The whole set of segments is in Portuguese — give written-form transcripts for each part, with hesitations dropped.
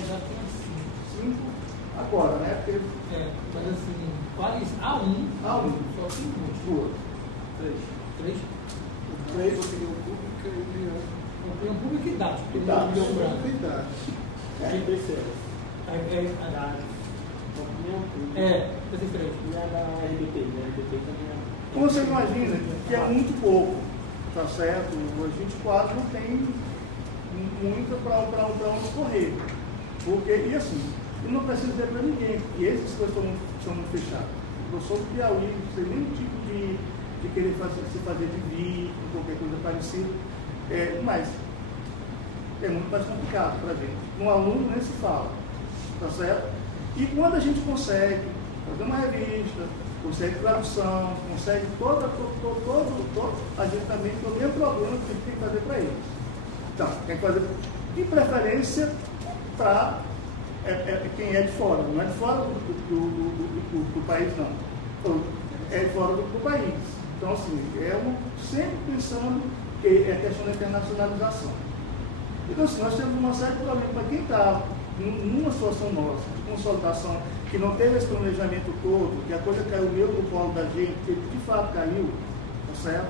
atualizado tem umas 5. Agora, né? Porque... mas assim, quais? A1. Só tem 2. 3. O 3, opinião pública e opinião pública e dados. Dados. Quem precisa? A da opinião pública. esses 3. E a da RBT. A RBT também é. Então você imagina que é muito pouco, tá certo? A gente quase não tem muito para onde correr. Porque, e assim, eu não preciso dizer para ninguém que esses coisas são muito fechados. O professor do Piauí não tem nenhum tipo de querer se fazer de vídeo, qualquer coisa parecida. Mas é muito mais complicado para a gente. Um aluno nem se fala, tá certo? E quando a gente consegue fazer uma revista, consegue tradução, consegue todo, a gente também tem o mesmo problema que a gente tem que fazer para eles. Então, tem que fazer, de preferência, para quem é de fora, não é de fora do país, não. É de fora do país. Então, assim, sempre pensando que é questão da internacionalização. Então, assim, nós temos uma série de problemas para quem está numa situação nossa, de consolidação, que não teve esse planejamento todo, que a coisa caiu meio no colo da gente, que de fato caiu, tá certo?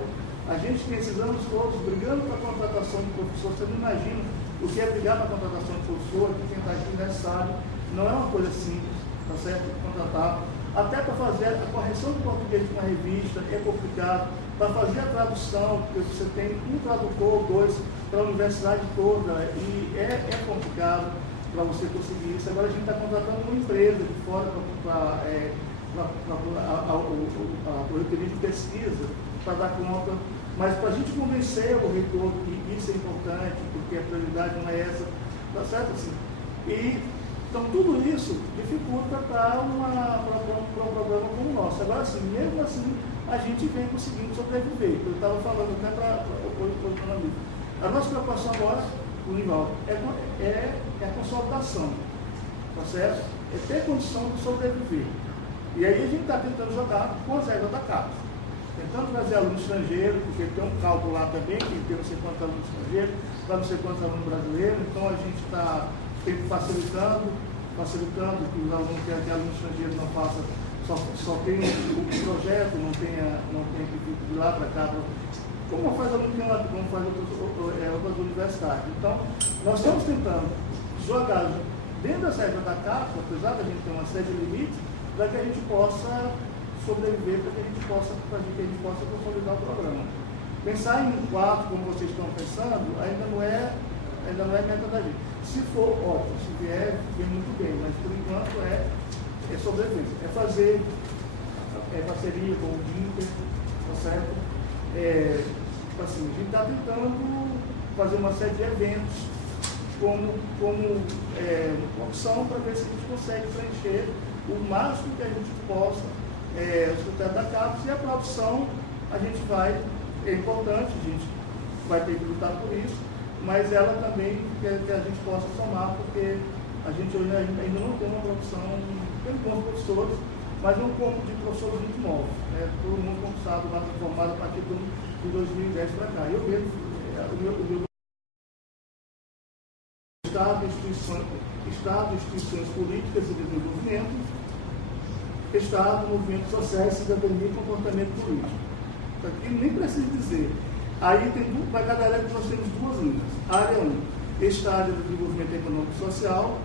A gente tem esses anos todos brigando para a contratação de professor. Você não imagina o que é brigar para a contratação de professor, que quem está aqui já sabe, não é uma coisa simples, tá certo? Contratar. Até para fazer a correção do português de uma revista é complicado, para fazer a tradução, porque você tem um tradutor, 2, para a universidade toda, e é complicado para você conseguir isso. Agora a gente está contratando uma empresa de fora para a coletoria de pesquisa, para dar conta, mas para a gente convencer o reitor que isso é importante, porque a prioridade não é essa, tá certo assim? Então tudo isso dificulta para um programa como o nosso. Agora assim, mesmo assim, a gente vem conseguindo sobreviver. Eu estava falando até para o amigo. A nossa preocupação agora, o Nivaldo, é a consolidação, tá certo? É ter condição de sobreviver. E aí a gente está tentando jogar com as regras da CAPES. Tentando trazer alunos estrangeiros, porque tem um cálculo lá também, que tem não sei quantos alunos estrangeiros, para não sei quantos alunos brasileiros, então a gente está facilitando que os alunos que alunos estrangeiros não façam, só tenham o projeto, não tenha que vir de lá para cá, como faz aluno que como faz outras universidades. Então, nós estamos tentando jogar dentro das regras da CAPES, apesar da gente ter uma série de limites, para que a gente possa sobreviver, para que a gente possa consolidar o programa. Pensar em 4, como vocês estão pensando, ainda não é meta da gente. Se for, ótimo, se vier, vem muito bem, mas por enquanto é sobrevivência. É fazer parceria com o INPE, tá certo? Assim, a gente está tentando fazer uma série de eventos como opção para ver se a gente consegue preencher o máximo que a gente possa os critérios da CAPES, e a produção a gente é importante, a gente vai ter que lutar por isso, mas ela também quer que a gente possa somar, porque a gente hoje ainda não tem uma produção, tem um corpo de professores, mas é um corpo de professores muito novo, todo mundo conquistado, formado a partir de 2010 para cá. Eu mesmo, o meu Estado, instituições políticas e desenvolvimento, Estado, movimentos sociais, cidadania e comportamento político. Aqui nem preciso dizer. Aí tem para cada área nós temos 2 linhas. Área 1, esta área do desenvolvimento econômico e social,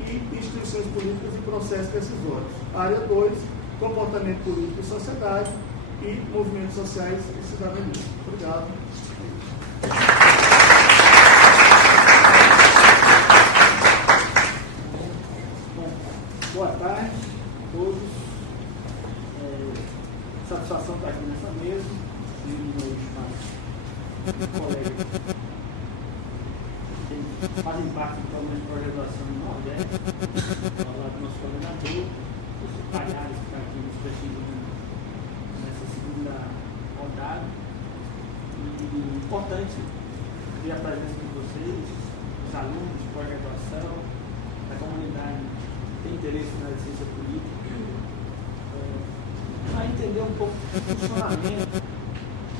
e instituições políticas e processos decisórios. Área 2, comportamento político e sociedade, e movimentos sociais e cidadania. Obrigado. Boa tarde a todos. Satisfação estar aqui nessa mesa, e meus colegas que fazem parte do programa de pós-graduação no Nordeste, ao lado do nosso coordenador, os palhares que estão aqui nos prestigiando nessa segunda rodada. E importante ter a presença de vocês, os alunos de pós-graduação, da comunidade que tem interesse na ciência política, para entender um pouco do funcionamento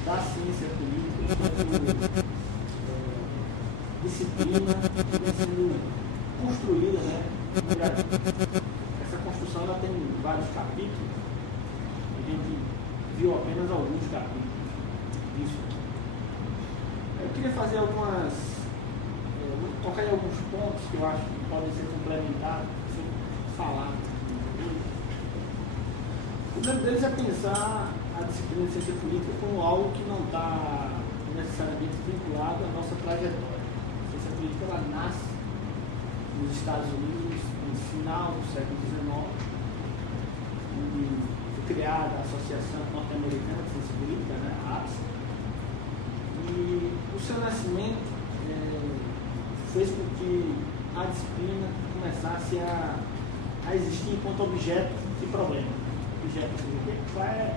da ciência política enquanto disciplina que vem sendo construída, Essa construção ela tem vários capítulos, a gente viu apenas alguns capítulos disso. Eu queria fazer algumas, vou tocar em alguns pontos que eu acho que podem ser complementados, sem falar. O primeiro deles é pensar a disciplina de ciência política como algo que não está necessariamente vinculado à nossa trajetória. A ciência política ela nasce nos Estados Unidos no final do século XIX, onde foi criada a Associação Norte-Americana de Ciência Política, né, a APS, e o seu nascimento fez com que a disciplina começasse a existir enquanto objeto de problema. Objeto, qual é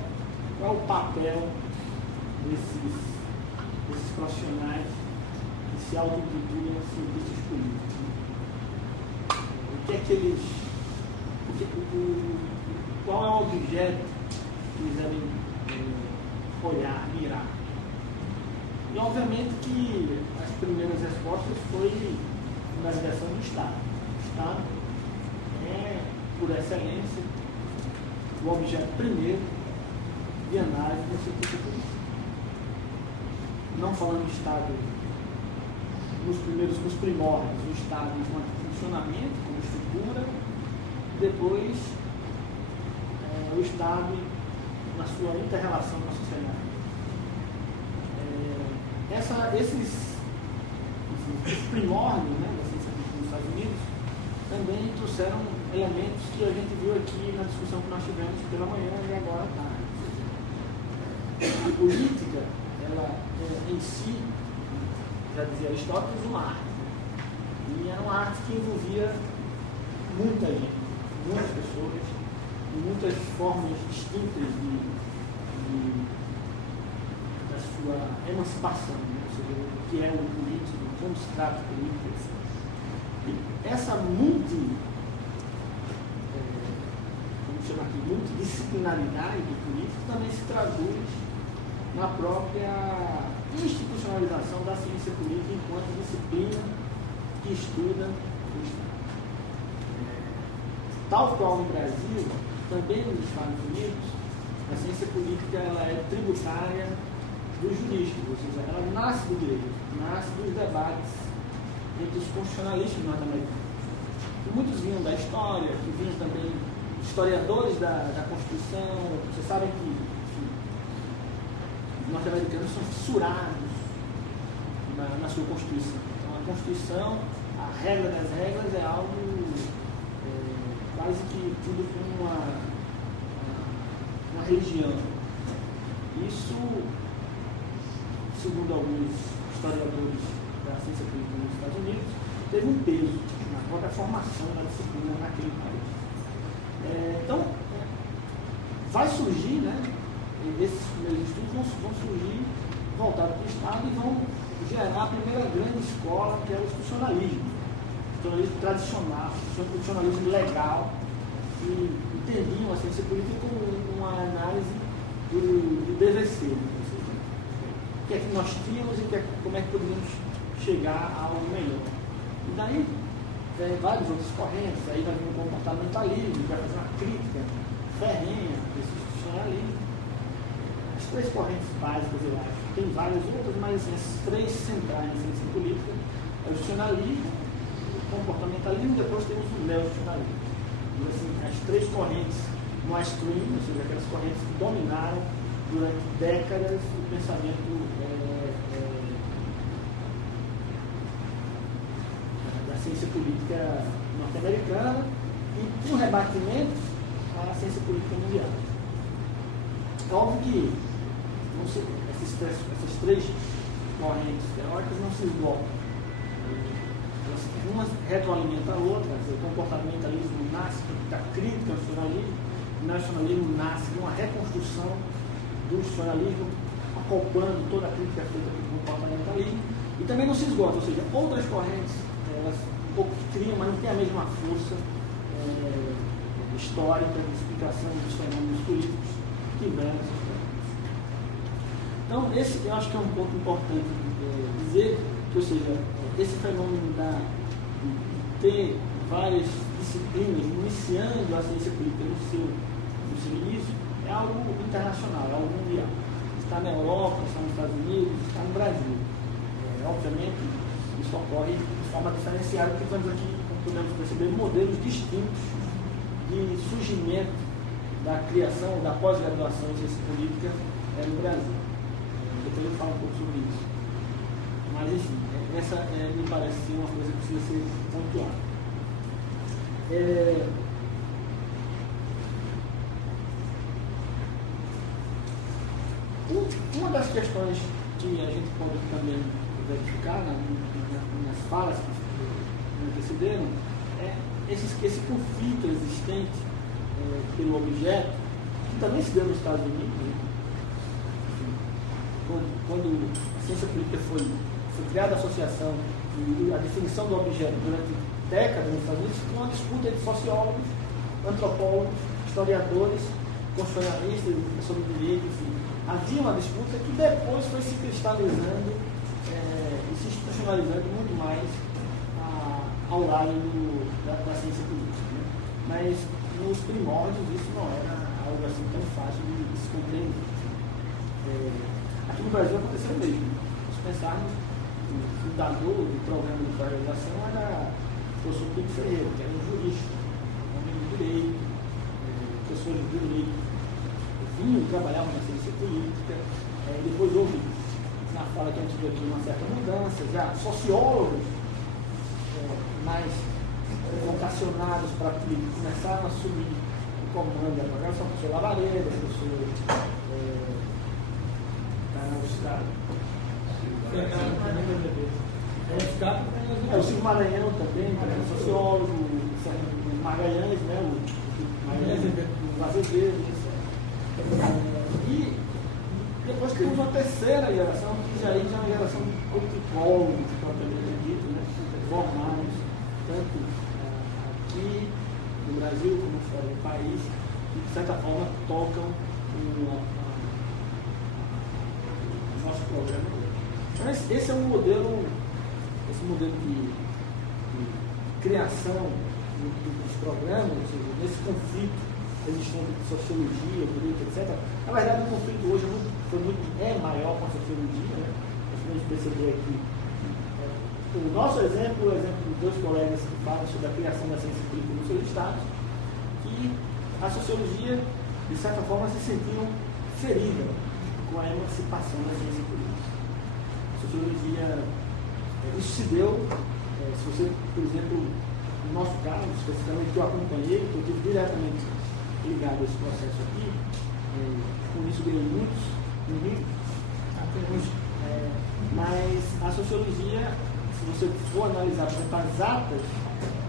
o papel desses profissionais que se auto-intitulam cientistas políticos? O que é que eles... qual é o objeto que eles devem olhar, mirar? E obviamente que as primeiras respostas foi na direção do Estado. O Estado é, por excelência, o objeto primeiro de análise da ciência política. Não falando do Estado nos primórdios, o Estado enquanto funcionamento, como estrutura, depois o Estado na sua inter-relação com a sociedade. Esses primórdios, né, da ciência política nos Estados Unidos também trouxeram elementos que a gente viu aqui na discussão que nós tivemos pela manhã e agora à tarde. A política, ela em si, já dizia Aristóteles, uma arte. E era uma arte que envolvia muita gente, muitas pessoas, e muitas formas distintas da sua emancipação, né? Ou seja, o que é o político, como se trata a política, etc. E essa multidisciplinaridade do político também se traduz na própria institucionalização da ciência política enquanto disciplina que estuda o Estado. Tal qual no Brasil, também nos Estados Unidos, a ciência política ela é tributária do jurídico, ou seja, ela nasce do direito, nasce dos debates entre os constitucionalistas norte-americanos. Muitos vinham da história, que vinham também historiadores da Constituição. Vocês sabem que os norte-americanos são fissurados na sua Constituição. Então, a Constituição, a regra das regras é algo quase que tudo como uma religião. Isso, segundo alguns historiadores da ciência política nos Estados Unidos, teve um peso na própria formação da disciplina naquele país. Então, vai surgir, né, esses primeiros estudos vão surgir voltados para o Estado e vão gerar a primeira grande escola, que é o institucionalismo. O institucionalismo tradicional, o institucionalismo legal, que entendiam a ciência política como uma análise do dever ser. O que é que nós tínhamos e como é que poderíamos chegar a algo melhor. E daí, várias outras correntes, aí vai vir o comportamentalismo, que vai fazer uma crítica ferrenha desse institucionalismo. As três correntes básicas, eu acho, tem várias outras, mas assim, as três centrais na ciência política é o institucionalismo, o comportamentalismo e depois temos o neo-institucionalismo. Então, assim, as três correntes mainstream, ou seja, aquelas correntes que dominaram durante décadas o pensamento da ciência política norte-americana e, no rebatimento, a ciência política mundial. É óbvio que essas três correntes teóricas não se esgotam. Uma retroalimenta a outra, o comportamentalismo nasce da crítica ao nacionalismo, o nacionalismo nasce de uma reconstrução do nacionalismo, acoplando toda a crítica feita pelo comportamentalismo, e também não se esgota, ou seja, outras correntes, elas um pouco criam, mas não têm a mesma força histórica de explicação dos fenômenos políticos que tiveram essas correntes. Então, esse eu acho que é um ponto importante dizer, que, ou seja, esse fenômeno de ter várias disciplinas, iniciando a ciência política no seu início, é algo internacional, é algo mundial. Está na Europa, está nos Estados Unidos, está no Brasil. Obviamente, isso ocorre de forma diferenciada, porque estamos aqui, como podemos perceber, modelos distintos de surgimento da criação, da pós-graduação em ciência política no Brasil. Depois eu falo um pouco sobre isso. Mas, enfim, essa me parece ser uma coisa que precisa ser pontuada. Uma das questões que a gente pode também verificar nas falas que me antecederam é esse conflito existente pelo objeto, que também se deu nos Estados Unidos, né? Quando a ciência política foi criada a associação e a definição do objeto durante décadas nos Estados Unidos, foi uma disputa entre sociólogos, antropólogos, historiadores, constitucionalistas, sobre direito, enfim. Havia uma disputa que depois foi se cristalizando e se institucionalizando muito mais ao lado da ciência política. Né? Mas nos primórdios isso não era algo assim tão fácil de se compreender. Aqui no Brasil aconteceu mesmo. Se pensarmos, o fundador do programa de pós-graduação era o professor Pedro Ferreira, que era um jurista, homem de direito, professor de direito. Vinham, trabalhavam na ciência política, depois houve, na fala que a gente viu aqui, uma certa mudança, já sociólogos mais vocacionados para a política começaram a assumir o comando da programação, o professor Lavaredo, o professor o Silvio Maranhão também, sociólogo, o Magalhães, né, o Azevedo, e depois temos uma terceira geração, que já é uma geração de antropólogos, propriamente dito, né, formados, tanto aqui no Brasil como fora do país, que de certa forma tocam o nosso programa. Mas esse é um modelo, de criação dos programas, ou seja, nesse conflito existente de sociologia, direito, etc. Na verdade, o conflito hoje é maior com a sociologia, né? Nós podemos perceber aqui. O nosso exemplo, o exemplo de dois colegas que falam sobre a criação da ciência política nos seus estados, que a sociologia, de certa forma, se sentiu ferida com a emancipação da ciência política. A sociologia, isso se deu, se você, por exemplo, no nosso caso, especificamente que eu acompanhei, que eu tive diretamente ligado a esse processo aqui, com isso ganhei muitos amigos, mas a sociologia, se você for analisar, por exemplo, as atas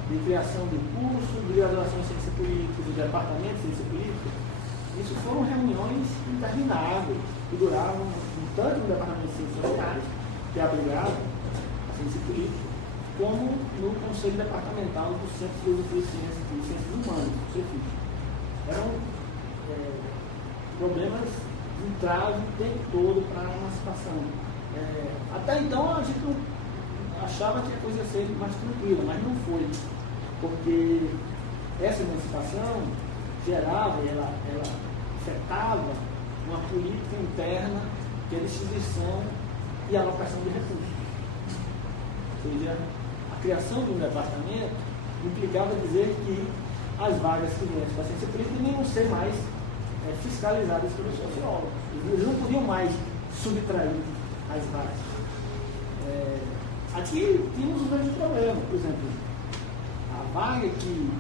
de criação do curso de graduação em ciência política, do departamento de ciência política, isso foram reuniões intermináveis, que duravam tanto no departamento de ciências sociais, que é abrigado a ciência política, como no Conselho Departamental do Centro de Filosofia e Ciências Humanas, do CEFIC. Eram problemas de entrave o tempo todo para a emancipação. Até então a gente achava que a coisa ia ser mais tranquila, mas não foi, porque essa emancipação gerava, ela afetava uma política interna que é a distribuição e alocação de recursos. Ou seja, a criação de um departamento implicava dizer que as vagas que vêm para a ciência política nem iam ser mais fiscalizadas pelos sociólogos. Eles não podiam mais subtrair as vagas. Aqui tínhamos um grande problema. Por exemplo, a vaga que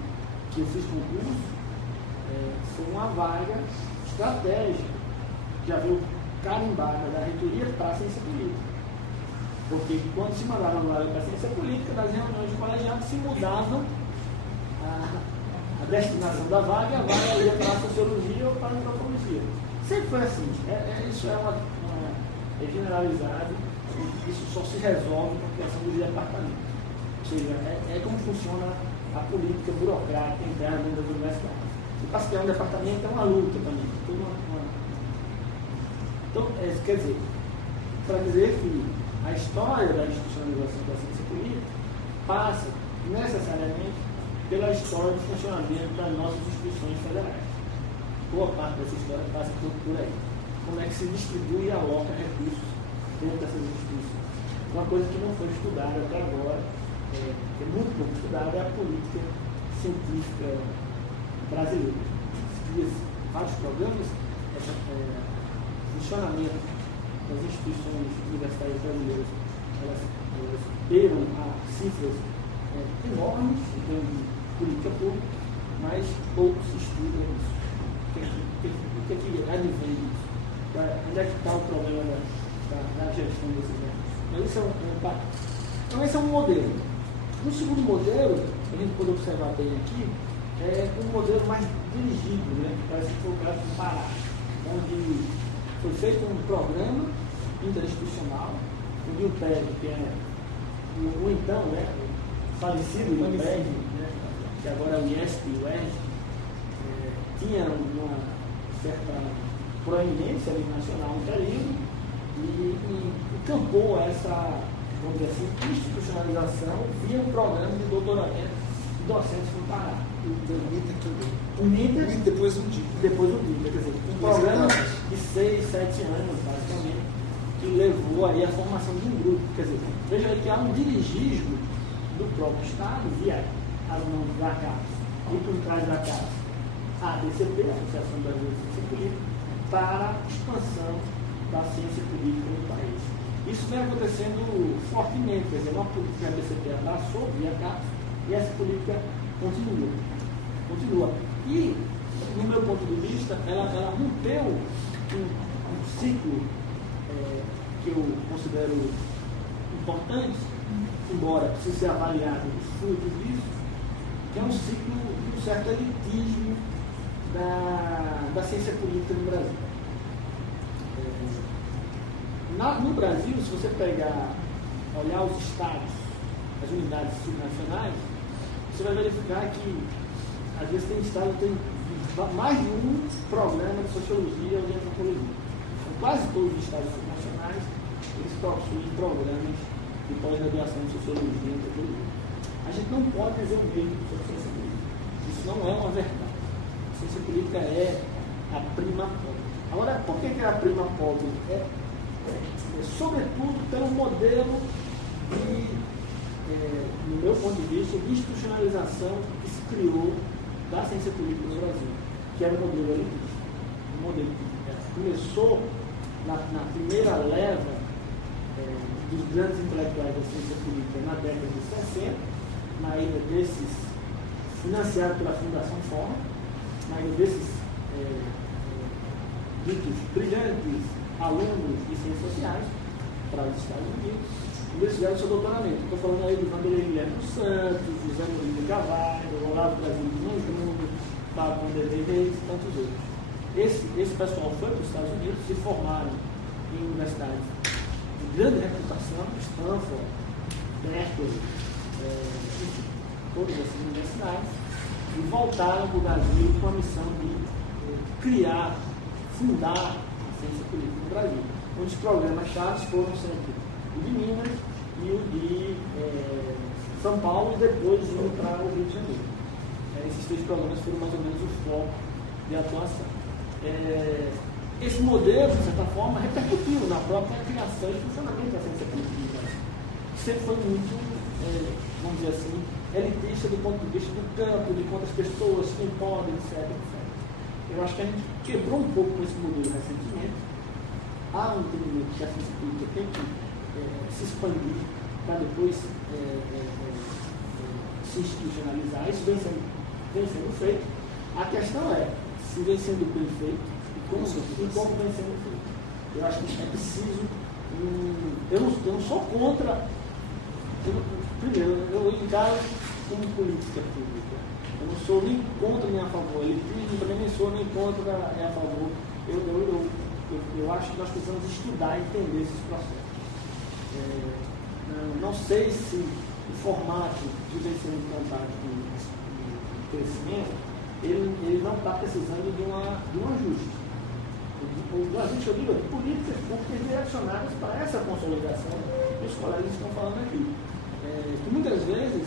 eu fiz concurso foi uma vaga estratégica, já veio carimbada da reitoria para a ciência política. Porque quando se mandava a vaga para a ciência política, nas reuniões de colegiados se mudavam a destinação da vaga, e a vaga ia para a sociologia ou para a antropologia. Sempre foi assim. Isso é generalizado, e isso só se resolve com a criação do departamento. Ou seja, é como funciona a política burocrática interna dentro das universidades. Se para criar um departamento é uma luta também. Então, quer dizer, para dizer que a história da institucionalização da ciência política passa necessariamente pela história de funcionamento das nossas instituições federais. Boa parte dessa história passa por aí. Como é que se distribui e aloca recursos dentro dessas instituições. Uma coisa que não foi estudada até agora, que é muito pouco estudada, é a política científica brasileira. Vários programas, funcionamento das instituições universitárias brasileiras, elas beiram a cifras enormes em termos de política pública, mas pouco se estuda isso. O que é que advém disso? Onde é que está o problema da gestão desses recursos? Então, esse é um modelo. Um segundo modelo, a gente pode observar bem aqui, é um modelo mais dirigido, né? Parece que foi o caso do Pará, onde foi feito um programa interinstitucional, o INPEG, que é o então, né, falecido INPEG, né, que agora é o IESP e o UERJ, tinha uma certa proeminência ali nacional no período e campou essa, vamos dizer assim, institucionalização via um programa de doutoramento de docentes no Pará. O NITA e depois o DITA. Depois o DITA, quer dizer, um programa de 6, 7 anos, basicamente, que levou aí a formação de um grupo. Quer dizer, veja aí que há um dirigismo do próprio Estado, via as mãos da CAPES, e por trás da CAPES, a ABCP, a Associação Brasileira de Ciência Política, para a expansão da ciência política no país. Isso vem acontecendo fortemente, quer dizer, uma política que a ABCP abraçou via CAPES, e essa política continua. E, no meu ponto de vista, ela rompeu um ciclo que eu considero importante, embora precise ser avaliado os frutos disso, que é um ciclo de um certo elitismo da ciência política no Brasil. No Brasil, se você olhar os estados, as unidades subnacionais, você vai verificar que às vezes tem estado que tem mais de um programa de sociologia ou de antropologia. Então, quase todos os estados subnacionais eles possuem programas de pós-graduação em sociologia e antropologia. A gente não pode dizer o mesmo sobre a ciência política. Isso não é uma verdade. A ciência política é a prima pobre. Agora, por que é a prima pobre? Sobretudo pelo modelo de, no meu ponto de vista, de institucionalização que se criou da ciência política no Brasil, que era o modelo elitista. O modelo que começou na primeira leva dos grandes intelectuais da ciência política na década de 60, na ida desses, financiado pela Fundação Fórum, na ida desses ditos brilhantes alunos de ciências sociais para os Estados Unidos, e eles fizeram seu doutoramento. Estou falando aí do Vanderlei Guilherme dos Santos, José Murilo de Carvalho, Olavo Brasil de Mão Júnior, Fábio Vanderlei Reis e tantos outros. Esse pessoal foi para os Estados Unidos, se formaram em universidades de grande reputação, Stanford, Berkeley, enfim, todas essas universidades, e voltaram para o Brasil com a missão de fundar a ciência política no Brasil, onde os programas-chave foram sempre o de Minas e o de São Paulo, e depois indo para o Rio de Janeiro. Esses 3 programas foram mais ou menos o foco de atuação. Esse modelo, de certa forma, repercutiu na própria criação e funcionamento da ciência política no Brasil. Sempre foi muito, vamos dizer assim, elitista do ponto de vista do campo, de quantas pessoas, quem pode, etc. Eu acho que a gente quebrou um pouco com esse modelo recentemente. Há um entendimento que a ciência política tem que se expandir para depois se institucionalizar. Isso vem sendo feito. A questão é se vem sendo bem feito e como vem sendo feito. Eu acho que é preciso. Eu não sou contra. Primeiro, eu encaro como política pública. Eu não sou nem contra nem a favor. Elitismo também nem sou nem contra nem a favor. Eu acho que nós precisamos estudar e entender esses processos. Não sei se o formato que vem sendo implantado de crescimento, ele não está precisando de um ajuste. O ajuste, eu digo, de políticas públicas direcionadas para essa consolidação que os colegas estão falando aqui. Que muitas vezes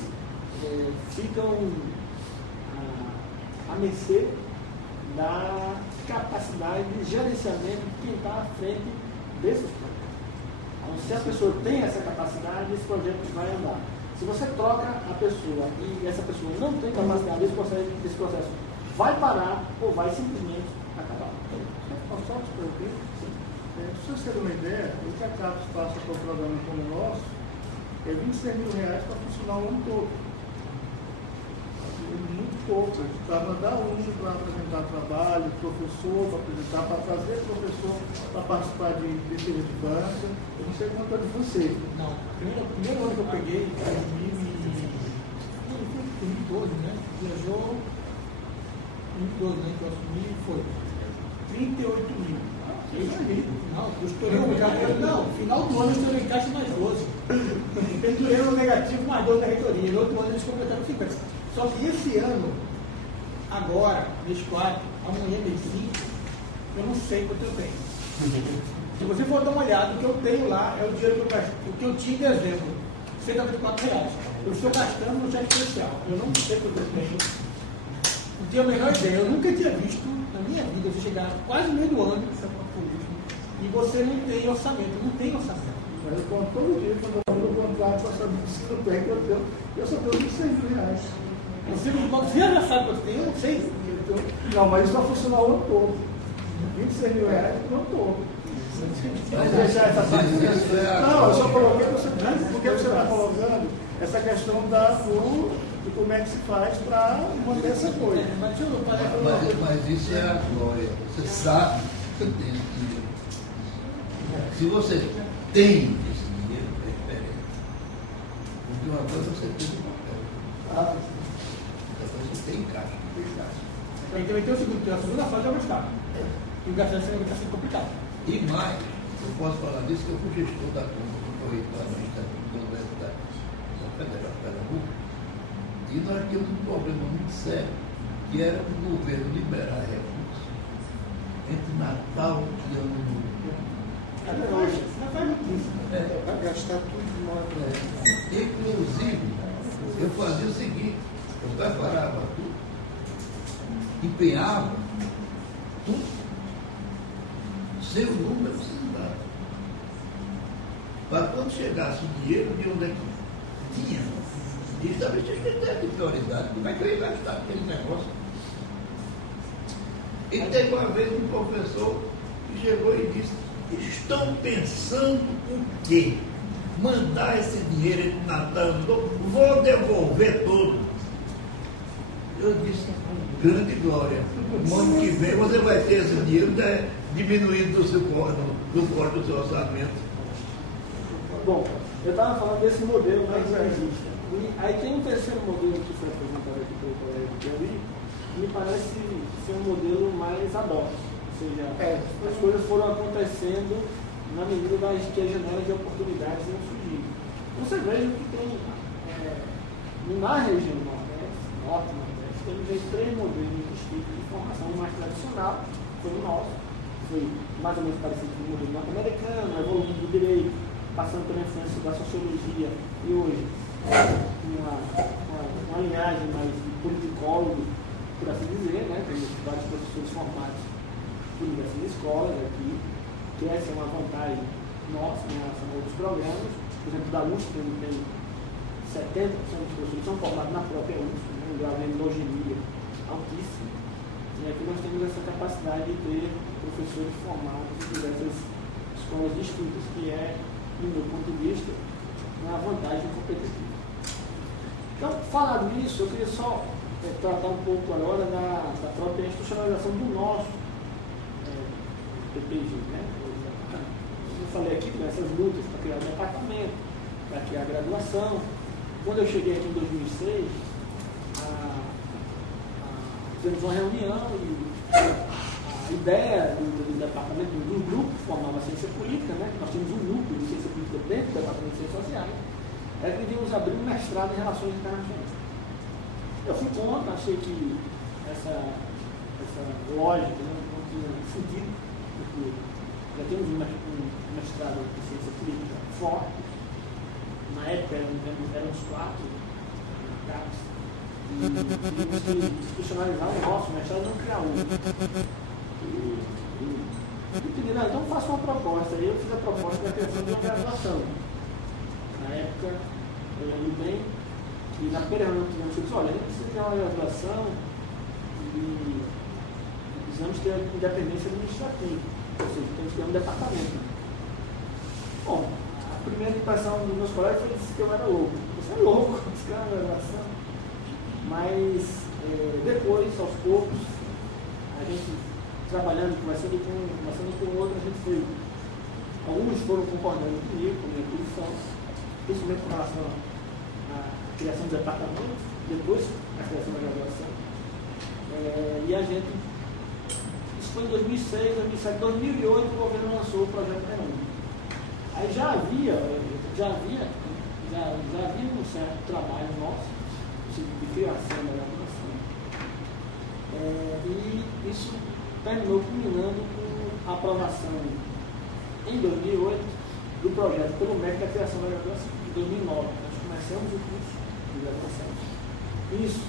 ficam à mercê da capacidade de gerenciamento de quem está à frente desses projetos. Então, se a pessoa tem essa capacidade, esse projeto vai andar. Se você troca a pessoa e essa pessoa não tem capacidade, esse processo vai parar ou vai simplesmente acabar. Só te pergunto, se você ter uma ideia, o que a CAPES passa para um programa como o nosso é R$26 mil para funcionar o ano todo. Muito pouco. Para mandar aluno para apresentar trabalho, professor para apresentar, para trazer professor para participar de feira de banca. Eu não sei quanto é de vocês. Não, o primeiro ano que eu peguei, foi em 2012, né? Viajou em 2012, né? Que eu assumi, foi 38 mil. Não, eu estourei o negativo. Não, no final do ano eu estourei em caixa mais 12. Pendurei no negativo mais 12 da reitoria. No outro ano eles completaram 50. Só que esse ano, agora, mês 4, amanhã, mês 5, eu não sei quanto eu tenho. Se você for dar uma olhada, o que eu tenho lá é o dinheiro que eu gastei, o que eu tinha em dezembro, R$194. Eu estou gastando no cheque especial. Eu não sei quanto eu tenho. Não tinha a menor ideia. Eu nunca tinha visto na minha vida você chegar quase no meio do ano e você não tem orçamento. Não tem orçamento. Mas eu conto todo dia, quando eu abro o contrato para saber se não tem, eu só tenho R$26 mil. Você já sabe quanto tem? Eu não sei. Não, mas isso vai funcionar o ano todo. R$26 mil o ano todo. Vamos deixar essa parte. Não, eu só coloquei porque você está colocando essa questão de como é que se faz para manter essa coisa. Mas isso é a glória. Você sabe que eu tenho dinheiro. Se você tem esse dinheiro, é diferente. Porque uma coisa você tem no papel. Outra coisa você tem em caixa. Aí também tem o segundo, a segunda fase é o gastar. E o gastar está sendo complicado. E mais, eu posso falar disso que eu fui gestor da Câmara do Corretor da Universidade Federal de Pernambuco, e nós tínhamos um problema muito sério, que era o governo liberar recursos entre Natal e Ano Novo. Vai gastar tudo de uma hora. Inclusive, eu fazia o seguinte, eu preparava tudo, empenhava tudo, seu número você não dava. Para quando chegasse o dinheiro, de onde é que tinha, e também tinha critério de prioridade, como é que eu ia gastar aquele negócio? E teve uma vez um professor que chegou e disse: estão pensando o quê? Mandar esse dinheiro entre Natal e Ano Novo, vou devolver tudo. Eu disse, com grande glória, no ano que vem você vai ter esse dinheiro diminuído do corte do seu orçamento. Bom, eu estava falando desse modelo mais realista. E aí tem um terceiro modelo que foi apresentado aqui pelo colega Piauí, que me parece ser um modelo mais ad hoc. Ou seja, as coisas foram acontecendo na medida que as janelas de oportunidades iam surgindo. Você veja que tem, na região norte, nordeste, temos aí 3 modelos distintos de formação. Um mais tradicional, foi o nosso, foi mais ou menos parecido com o modelo norte-americano, evoluindo do direito, passando pela influência da sociologia e hoje uma linhagem mais de politicólogo, por assim dizer, né? Temos vários professores formados por diversas escolas aqui, que essa é uma vantagem nossa em relação a outros programas. Por exemplo, da USP tem 70% dos professores são formados na própria USP, né? Um grau de endogenia altíssimo. E aqui nós temos essa capacidade de ter professores formados em diversas escolas distintas, que é, do meu ponto de vista, uma vantagem competitiva. Então, falando nisso, eu queria só tratar um pouco agora da própria institucionalização do nosso PPG, né? Eu falei aqui dessas lutas para criar o departamento, para criar a graduação. Quando eu cheguei aqui em 2006, fizemos uma reunião e a ideia do departamento, do grupo que formava a ciência política, né? Nós tínhamos um núcleo de ciência política dentro do departamento de ciências sociais, é que devíamos abrir um mestrado em relações internacionais. Eu fui contra, achei que essa lógica não tinha sentido, porque já temos um mestrado de ciência política forte. Na época eram uns 4 CAPES, e institucionalizar o nosso mestrado e não criar outro. E pediram, então faça uma proposta. Aí eu fiz a proposta da criação de uma graduação. Na época, eu lembro bem, e na primeira reunião que tivemos, eu disse, olha, a gente precisa de uma graduação e precisamos ter independência administrativa, ou seja, temos que ter um departamento. Bom, a primeira impressão dos meus colegas foi que eu era louco. Você é louco, você quer uma graduação. Mas depois, aos poucos, a gente trabalhando, conversando com o outro, a gente foi. Alguns foram concordando comigo, com a minha posição, principalmente com relação à criação de departamentos, depois a criação da graduação. E a gente, isso foi em 2006, 2007, 2008, o governo lançou o projeto Perônio. Aí já havia um certo trabalho nosso, de criação da graduação. E isso terminou culminando com a aprovação em 2008 do projeto pelo MEC da criação da graduação. Em 2009, nós começamos o curso de graduação. Isso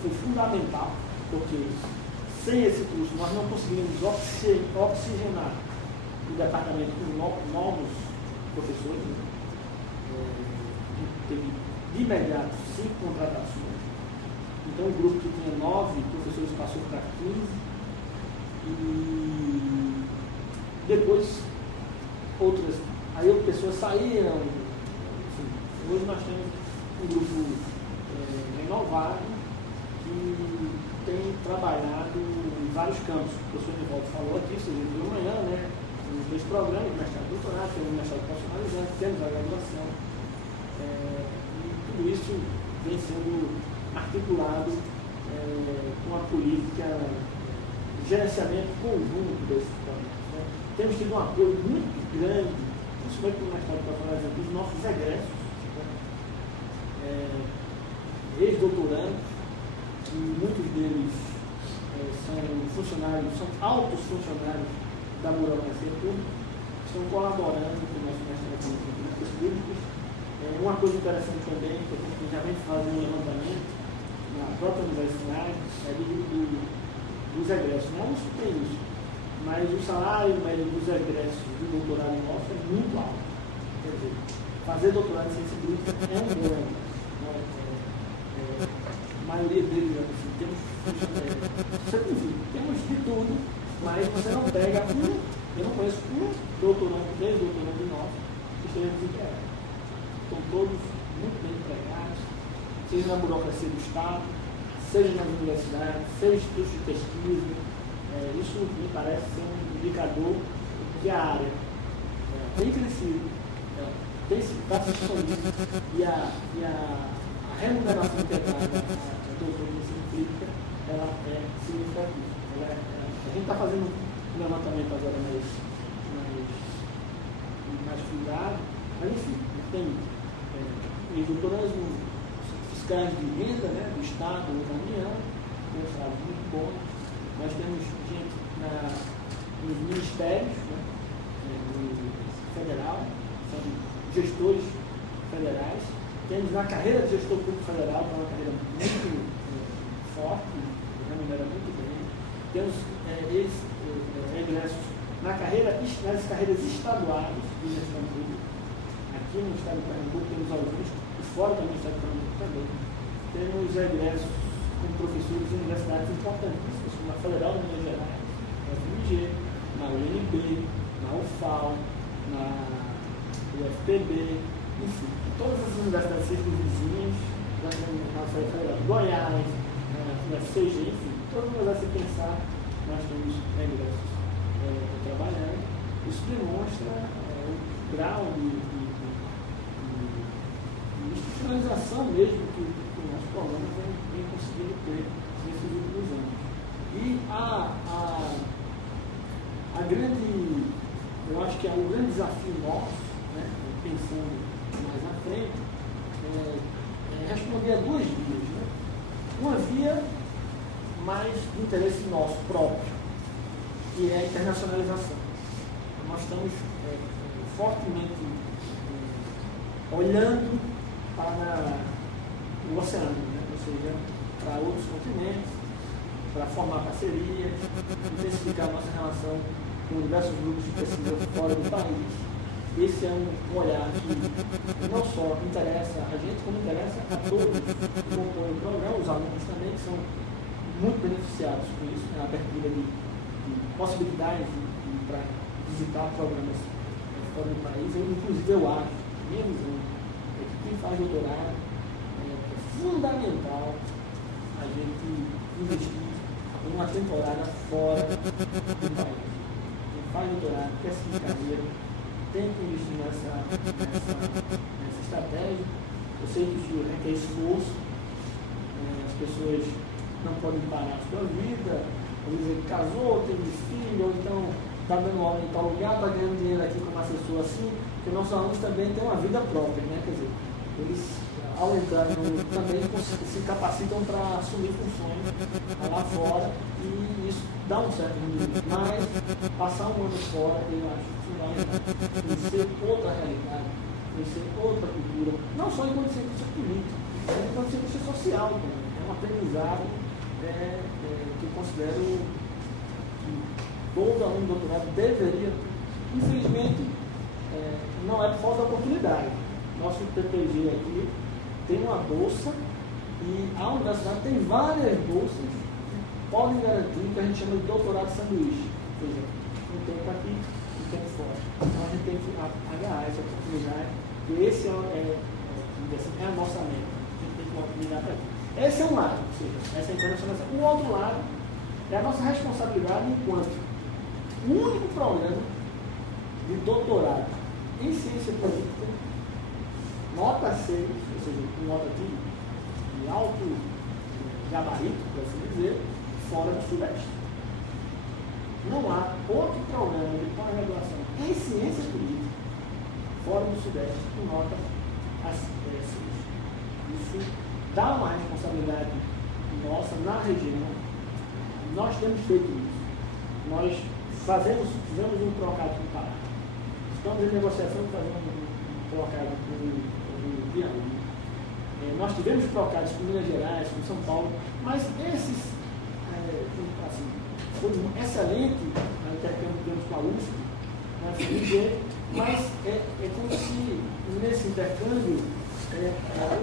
foi fundamental, porque sem esse curso nós não conseguiríamos oxigenar o departamento com novos professores. Teve de imediato 5 contratações. Então o grupo que tinha 9 professores passou para 15. E depois outras pessoas saíram. Enfim, hoje nós temos um grupo renovado que tem trabalhado em vários campos. O professor Nivaldo falou aqui, vocês viram amanhã, né? Os 2 programas, mestrado e doutorado, temos o mestrado profissionalizante, temos a graduação. E tudo isso vem sendo articulado com a política de gerenciamento conjunto desse programa. Né? Temos tido um apoio muito grande, principalmente no mestrado profissionalizante, dos nossos egressos, ex-doutorandos, e muitos deles são altos funcionários da burocracia pública, estão colaborando com o nosso mestrado em políticas públicas. Uma coisa interessante também, que a gente já vem fazendo um levantamento na própria universidade, dos egressos. Não se tem isso, mas o salário médio dos egressos do doutorado nosso é muito alto. Quer dizer, fazer doutorado em ciência política é um grande. A maioria deles, assim, temos de tudo, mas você não pega eu não conheço doutorando nosso que esteja desempregado. Estão todos muito bem empregados, seja na burocracia do Estado, seja nas universidades, seja em institutos de pesquisa. Isso me parece ser um indicador que a área tem crescido, está se expandindo, e a remuneração integral da doutoria científica ela é significativa. A gente está fazendo um levantamento agora mais cuidado, mas enfim, tem doutorandos fiscais de renda, né, do Estado ou da União, um salário muito bom. Nós temos gente nos ministérios, né, no federal, são gestores federais. Temos na carreira de gestor público federal, que é uma carreira muito forte, remunera muito bem. Temos egressos nas carreiras estaduais de gestão pública. Aqui no estado de Pernambuco temos alguns, e fora do estado de Pernambuco também. Temos egressos com professores de universidades importantíssimas, como a Federal de Minas Gerais, na FMG, na UNB, na UFAL, na UFPB, enfim, todas as universidades circunvizinhas, na Federal de Goiás, na FCG, enfim, todas as universidades que pensar, nós temos egressos trabalhando. Isso demonstra o grau de institucionalização mesmo que o nosso programa vem conseguindo ter nesses últimos anos. E eu acho que o grande desafio nosso, né, pensando mais à frente, é responder a 2 vias. Né? Uma via mais do interesse nosso próprio, que é a internacionalização. Nós estamos fortemente olhando para o oceano, né? Ou seja, para outros continentes, para formar parcerias, intensificar a nossa relação com diversos grupos de pesquisa fora do país. Esse é um olhar que não só interessa a gente, como interessa a todos que compõem o programa, os alunos também, que são muito beneficiados com isso, a abertura de possibilidades para visitar programas fora do país. Inclusive, eu acho, minha visão, é que quem faz doutorado é fundamental a gente investir em uma temporada fora do país. Quem faz doutorado, quer seguir carreira, tem que investir nessa estratégia. Eu sei que isso requer esforço, as pessoas não podem parar a sua vida, às vezes casou, teve filho, ou então está dando aula em tal lugar, está ganhando dinheiro aqui como assessor assim, porque nossos alunos também têm uma vida própria, né? Quer dizer, eles ao entrar também se capacitam para assumir funções lá fora e isso dá um certo rendimento. Mas passar um ano fora, eu acho que vai conhecer outra realidade, conhecer outra cultura, não só enquanto cientista político, mas enquanto cientista social também. É um aprendizado que eu considero que todo aluno de doutorado deveria ter. Infelizmente, não é por falta de oportunidade. Nosso PPG aqui tem uma bolsa e a universidade tem várias bolsas que podem garantir o que a gente chama de doutorado sanduíche. Ou seja, um tempo aqui e um tempo fora. Então a gente tem que agarrar essa oportunidade, e esse é a nossa meta. A gente tem que oportunidade para isso. Esse é um lado, ou seja, essa internacionalização. O outro lado é a nossa responsabilidade enquanto o único programa de doutorado em ciência política, nota 6, ou seja, com nota de alto gabarito, por assim dizer, fora do Sudeste. Não há outro programa de pós-graduação em ciência política fora do Sudeste com nota 6. Isso dá uma responsabilidade nossa na região. Nós temos feito isso. Nós fizemos um trocado com o Pará. Estamos em negociação para fazer um trocado com o Piauí. Nós tivemos trocados com Minas Gerais, com São Paulo, mas esses, foi excelente a intercâmbio que tivemos com a USP, na FMG, mas é como se nesse intercâmbio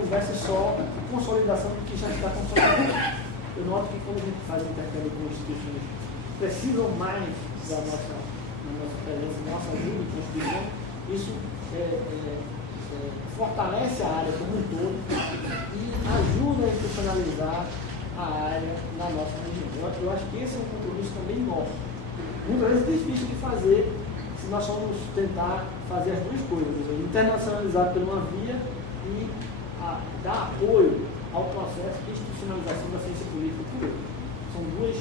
houvesse só a consolidação do que já está consolidado. Eu noto que quando a gente faz intercâmbio com instituições que precisam mais da nossa presença, da nossa ajuda de constituição, isso fortalece a área como um todo e ajuda a institucionalizar a área na nossa região. Eu acho que esse é um compromisso também nosso. Muitas vezes é difícil de fazer se nós vamos tentar fazer as duas coisas, internacionalizar por uma via e dar apoio ao processo de institucionalização da ciência política por outro. São dois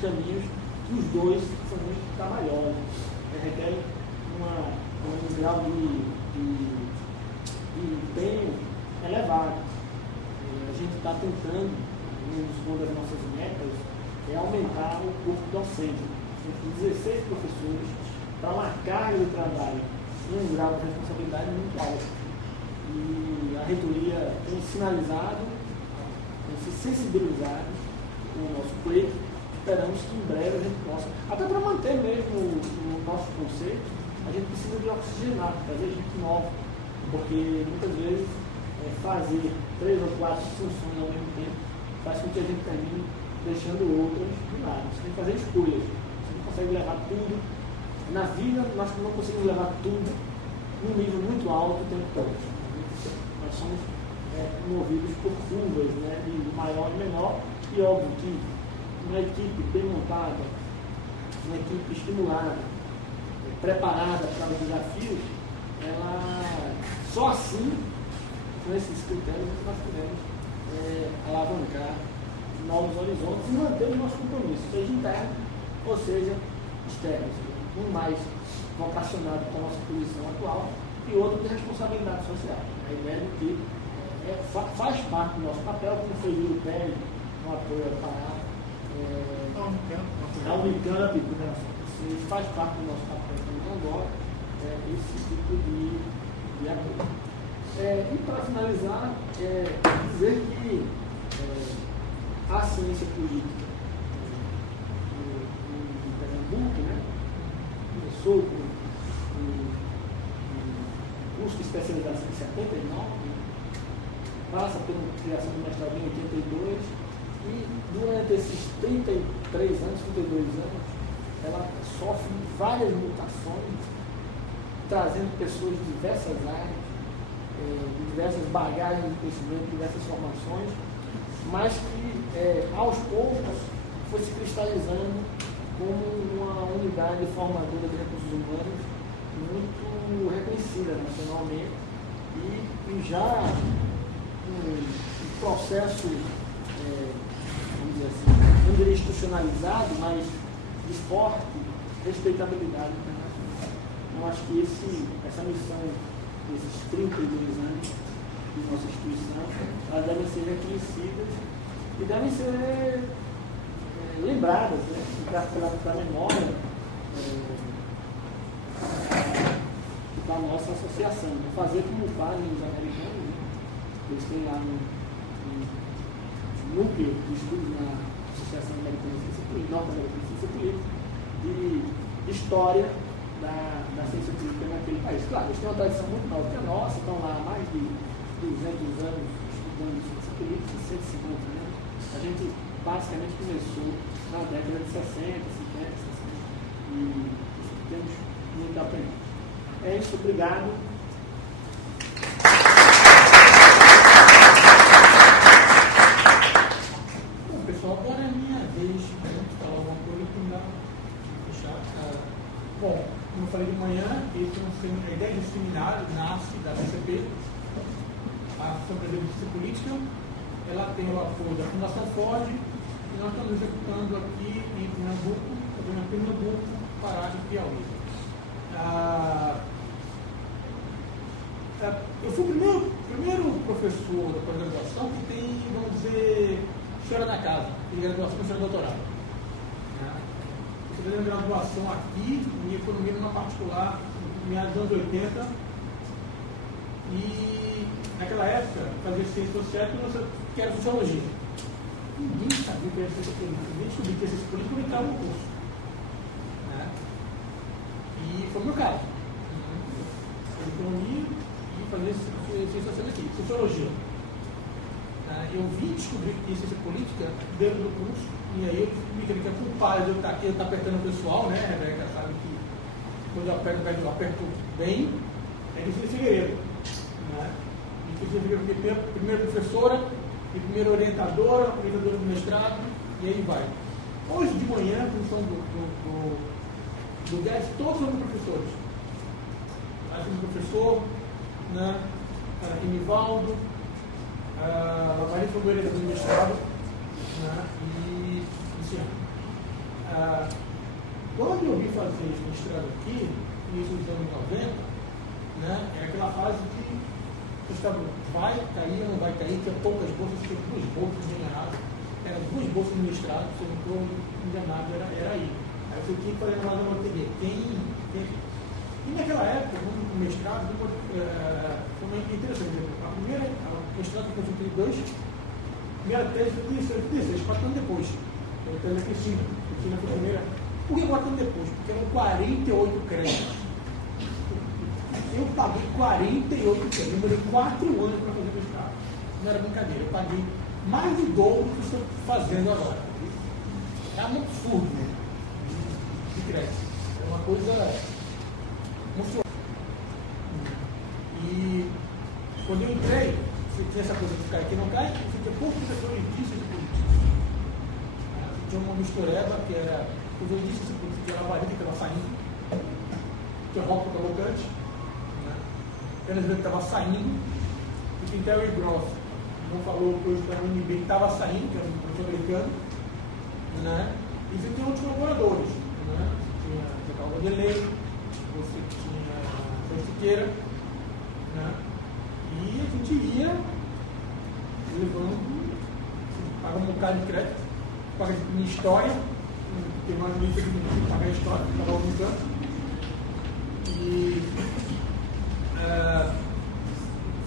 caminhos que os dois são muito trabalhosos, requerem um grau de empenho elevado. A gente está tentando, uma das nossas metas, é aumentar o corpo docente. Tem 16 professores para uma carga de trabalho e um grau de responsabilidade muito alto. E a reitoria tem sinalizado, tem se sensibilizado com o nosso pleito. Esperamos que em breve a gente possa, até para manter mesmo o nosso conceito, a gente precisa de oxigenar, trazer gente nova, porque muitas vezes fazer 3 ou 4 funções ao mesmo tempo faz com que a gente termine deixando outras de lado. Você tem que fazer escolhas, você não consegue levar tudo. Na vida, nós não conseguimos levar tudo num nível muito alto o tempo todo. Nós somos movidos por curvas, né, de maior e menor, e óbvio que uma equipe bem montada, uma equipe estimulada, preparada para os desafios, ela só assim, com esses critérios, nós podemos alavancar novos horizontes e manter o nosso compromisso, seja interno ou seja externo, um mais vocacionado para a nossa posição atual e outro de responsabilidade social. A ideia de que faz parte do nosso papel, como foi o Pérez, no apoio ao Pará, a Unicamp, isso faz parte do nosso papel também agora, esse tipo de apoio. E para finalizar, dizer que a ciência política em Pernambuco, né, começou com um curso de especialização em 79, passa pela criação do mestrado em 82, e durante esses 32 anos, ela sofre várias mutações, trazendo pessoas de diversas áreas, de diversas bagagens de conhecimento, diversas formações, mas que aos poucos foi se cristalizando como uma unidade formadora de recursos humanos muito reconhecida nacionalmente e já um processo, vamos dizer assim, não diria institucionalizado, mas de forte respeitabilidade internacional. Eu acho que essa missão desses 32 anos de nossa instituição, elas devem ser reconhecidas e devem ser lembradas, né, para a memória da nossa associação. Fazer como fazem os americanos, né? Eles têm lá um núcleo de estudos na Associação Americana de Ciência Política, Norte-Americana de Ciência Política, de história da ciência política naquele país. Claro, eles têm uma tradição muito maior que a nossa, estão lá há mais de 200 anos estudando ciência política, 150 anos. A gente basicamente começou na década de 60, 50, 60, e temos muito a aprender. É isso, obrigado. Bom, pessoal, agora é a minha vez de falar alguma coisa que não dá para fechar. Bom, como eu falei de manhã, a ideia desse seminário nasce da CCP, a Associação Brasileira de Ciência Política. Ela tem o apoio da Fundação Ford, e nós estamos executando aqui em Pernambuco, Pará e Piauí. Eu fui o primeiro professor da pós-graduação que tem, vamos dizer, história na casa, de graduação e doutorado. Eu fiz graduação aqui, em economia numa particular, em meados dos anos 80, e naquela época, fazia ciência social que era sociologia. Ninguém sabia o que era ciência política. Ninguém descobriu que ciência política não entrava no curso. E foi o meu caso. Economia e fazer ciência social aqui, sociologia. Eu vim descobrir que ciência política dentro do curso, e aí eu me que é culpado de eu estar aqui, eu estar apertando o pessoal, né? A Rebeca sabe que quando eu aperto bem, é que Figueiredo. Porque primeiro professora, e primeiro orientadora do mestrado, e aí vai. Hoje de manhã, a função do GAS, todos são professores. O professor, né? Enivaldo, a Marisa foi orientadora do mestrado, né? E Luciano. Quando eu vim fazer esse mestrado aqui, início dos anos 90, né? É aquela fase que o Estado vai cair ou não vai cair, tinha poucas bolsas, tinha 2 bolsas generadas, eram 2 bolsas no mestrado, se eu não estou enganado, era aí. Aí eu tinha que fazer uma na loteria. E naquela época, no mestrado, foi interessante. O mestrado foi em 32, a primeira tese foi em 36, 4 anos depois. Eu tese da Cristina. A Cristina foi a primeira. Por que 4 anos depois? Porque eram 48 créditos. Eu paguei 48 créditos. Eu demorei 4 anos para fazer mestrado. Não era brincadeira. Eu paguei mais do dobro do que estou fazendo agora. É um absurdo, né? De crédito. É uma coisa monstruosa. E quando eu entrei, tinha essa coisa de ficar aqui não cai, você tinha poucos professores de ciência política. Tinha uma mistureba que era professor de ciência política, que era a Varita, que estava saindo, tinha Rocco Cavalcante, Apenas que estava saindo, e tem Terry Gross, não falou que hoje para mim que estava saindo, que era um professor americano, né? E você tinha outros colaboradores, né? Você tinha Calva de Lei, você tinha Jorge Siqueira, né? E a gente ia levando, paga um bocado de crédito, paga de história, tem mais lista que paga a história, estava algum canto. E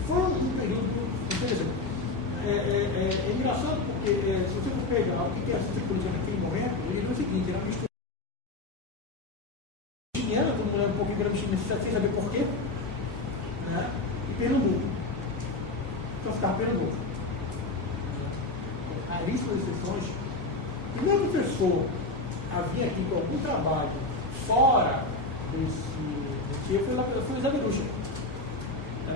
foi um período interessante. É engraçado porque, se você for pegar o que é a ciência política naquele momento, ele diz o seguinte: era uma mistura chilena, todo mundo é um pouquinho grande chinesa, sem saber porquê, né? E Pernambuco. Então ficava Pernambuco. Raríssimas exceções. O meu professor havia aqui com algum trabalho fora desse foi o Zé Berucha.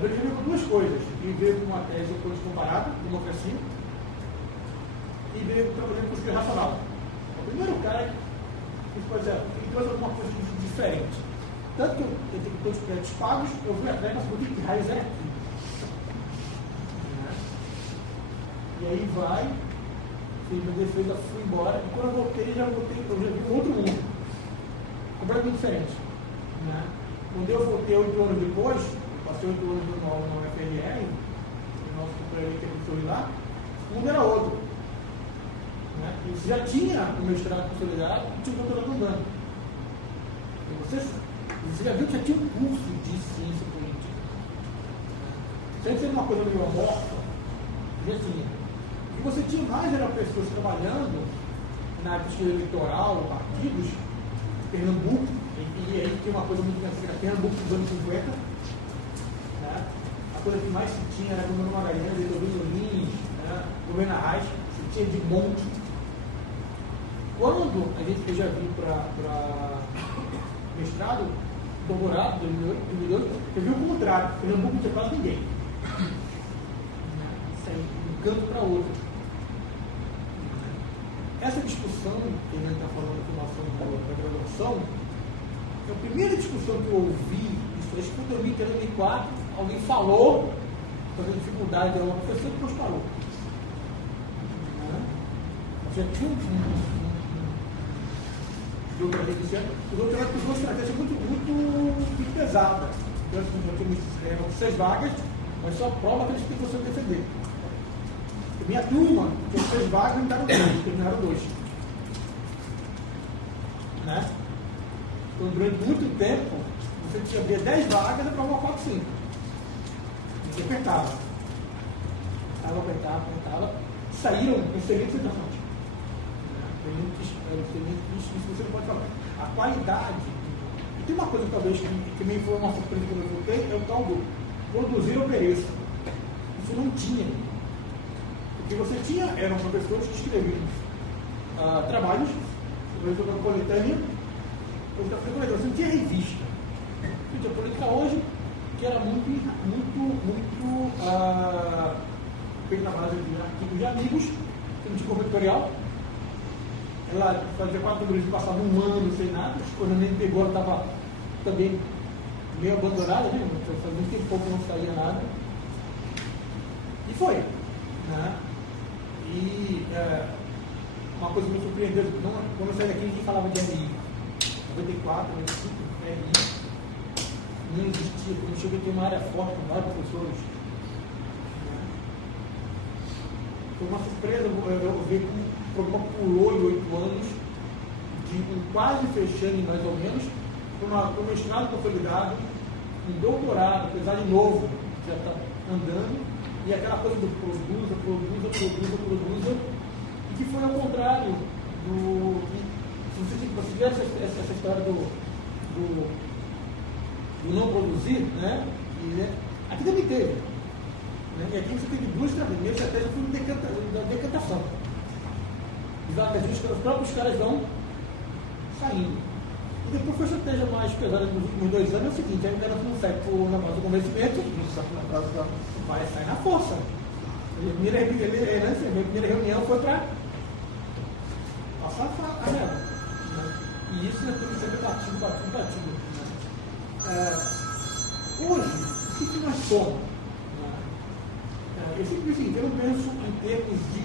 Ele veio com duas coisas. Ele veio com uma tese de política comparada, democracia, e veio trabalhando com construção racional. O primeiro cara que trouxe alguma coisa diferente. Tanto que eu tenho todos os créditos pagos, eu fui atrás da política de raiz é aqui. E aí vai, fiz minha defesa, fui embora, e quando eu voltei, eu já vi um outro mundo. Completamente diferente. Né? Quando eu voltei 8 anos depois, passei 8 anos no UFRR, o nosso companheiro que foi lá, o mundo era outro. Né? Você já tinha o mestrado consolidado e tinha o doutorado andando. Você já viu que já tinha um curso de ciência política. Sem ser uma coisa meio amorfa, já tinha. O que você tinha mais eram pessoas trabalhando na pesquisa eleitoral, partidos, Pernambuco, e aí tinha uma coisa muito interessante, Pernambuco dos anos 50. Né? A coisa que mais se tinha era Bruno Magalhães, Eduardo Lins, né? Governo Arraes, se tinha de monte. Quando a gente já viu para mestrado, doutorado, 2002, você viu o contrário, Pernambuco não tinha quase ninguém. Isso aí, de um canto para outro. Essa discussão que a gente está falando da formação da graduação, a primeira discussão que eu ouvi, acho que foi em 2004, alguém falou sobre a dificuldade de uma professora e depois parou. Já tinha os doutorados com uma estratégia muito pesada. Então, eram 6 vagas, mas só prova que eles têm que você defender. Minha turma, tinha 6 vagas, não deram 2, terminaram 2. Né? Então, durante muito tempo, você tinha 10 vagas e aprovava 4, 5. Você apertava. Apertava. Saíram excelentes situações. Isso você não pode falar. A qualidade. E tem uma coisa talvez que me foi uma surpresa quando eu voltei, é o tal do produzir ou pereça. Isso não tinha. O que você tinha eram professores que escreviam trabalhos, professor da coletânea, você não tinha revista. Você tinha política hoje, que era muito feita na base de artigos de amigos, que não tinha corpo editorial. Ela fazia 4 números e passava um ano sem nada, quando nem pegou, ela estava também meio abandonada, né? Fazia muito tempo que não saía nada. E foi. Né? E uma coisa que me surpreendeu, quando eu saí daqui, ninguém falava de RI. 94, 95, RI. Não existia. Quando eu cheguei, tem uma área forte, com vários professores. Foi uma surpresa eu ver que o programa pulou em 8 anos, de quase fechando mais ou menos, para um mestrado consolidado, um doutorado, apesar de novo, já está andando, e aquela coisa do produza, e que foi ao contrário se você tiver essa história do não produzir, né? Aqui também teve. Né? E aqui você teve 2 estratégias. Minha estratégia foi da decantação. Os próprios caras vão saindo. E depois foi a estratégia mais pesada nos últimos 2 anos, é o seguinte: a galera não sai na base do convencimento, vai sair na força. Minha primeira reunião foi para passar a régua. E isso é tudo sempre batido. Hoje, o que nós somos? Eu sempre digo, eu não penso em termos de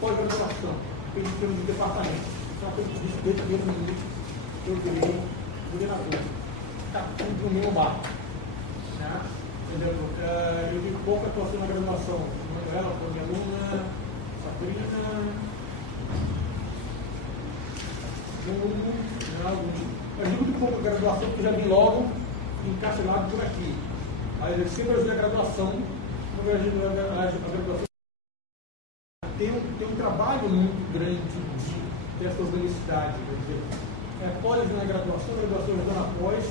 pós-graduação, eu penso em termos de departamento. Então, eu penso desde o primeiro minuto que eu virei coordenador. Está tudo no meu barco. Né? Eu tive pouca atuação na graduação. Ela foi minha aluna, Sabrina, eu digo muito pouco a graduação, porque eu já vim logo encarcelado por aqui. Mas eu sempre ajudei a graduação graduação tem um trabalho muito grande dessa organicidade, quer dizer, pós na graduação já na pós,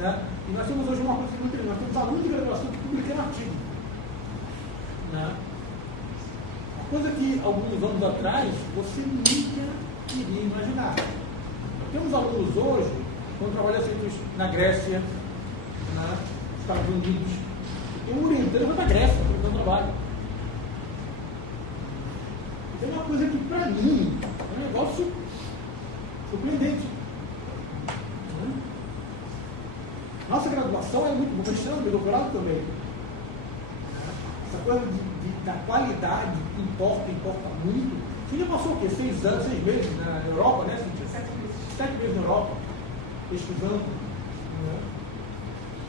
né? E nós temos hoje uma coisa muito grande, nós temos alunos de graduação que publicam artigo, né? Uma coisa que alguns anos atrás você nunca iria imaginar. Nós temos alunos hoje, quando trabalham na Grécia, né? Estados Unidos, tem um orientando da Grécia, fazendo trabalho. Então é uma coisa que, para mim, é um negócio surpreendente. Nossa graduação é muito boa, mestrado, meu doutorado também. Essa coisa da qualidade importa muito. Você já passou o quê? 6 anos, 6 meses na Europa, né? 7 meses na Europa, pesquisando. Né?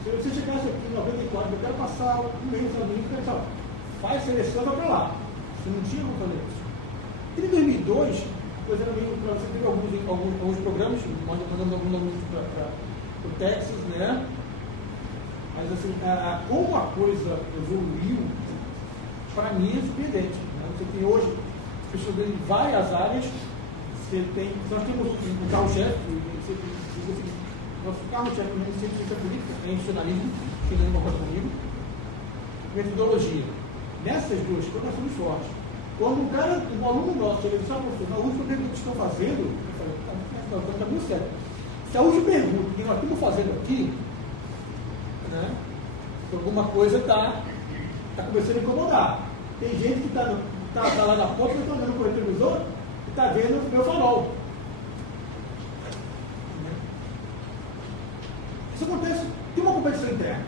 Se você chegasse aqui em 94, eu quero passar um mês nos Estados Unidos, eu quero faz seleção e vai para lá. Você não tinha como fazer isso. E em 2002, pois era meio para você ter alguns programas, nós mandamos alguns alunos para o Texas, né? Mas assim, como a coisa evoluiu, para mim é surpreendente. Né? Você tem hoje pessoas em várias áreas, nós temos um carro-chefe, nosso carro-chefe é ciência política, é institucionalismo, que não concorda comigo, metodologia. Nessas duas coisas nós somos fortes. Quando um aluno nosso chega e diz, professor, na última pergunta que estão fazendo, eu falei, está muito certo. Se a última pergunta que nós estamos fazendo aqui, né, alguma coisa está começando a incomodar. Tem gente que está lá na ponta, está olhando para o retrovisor e está vendo o meu farol. Isso acontece, tem uma competição interna,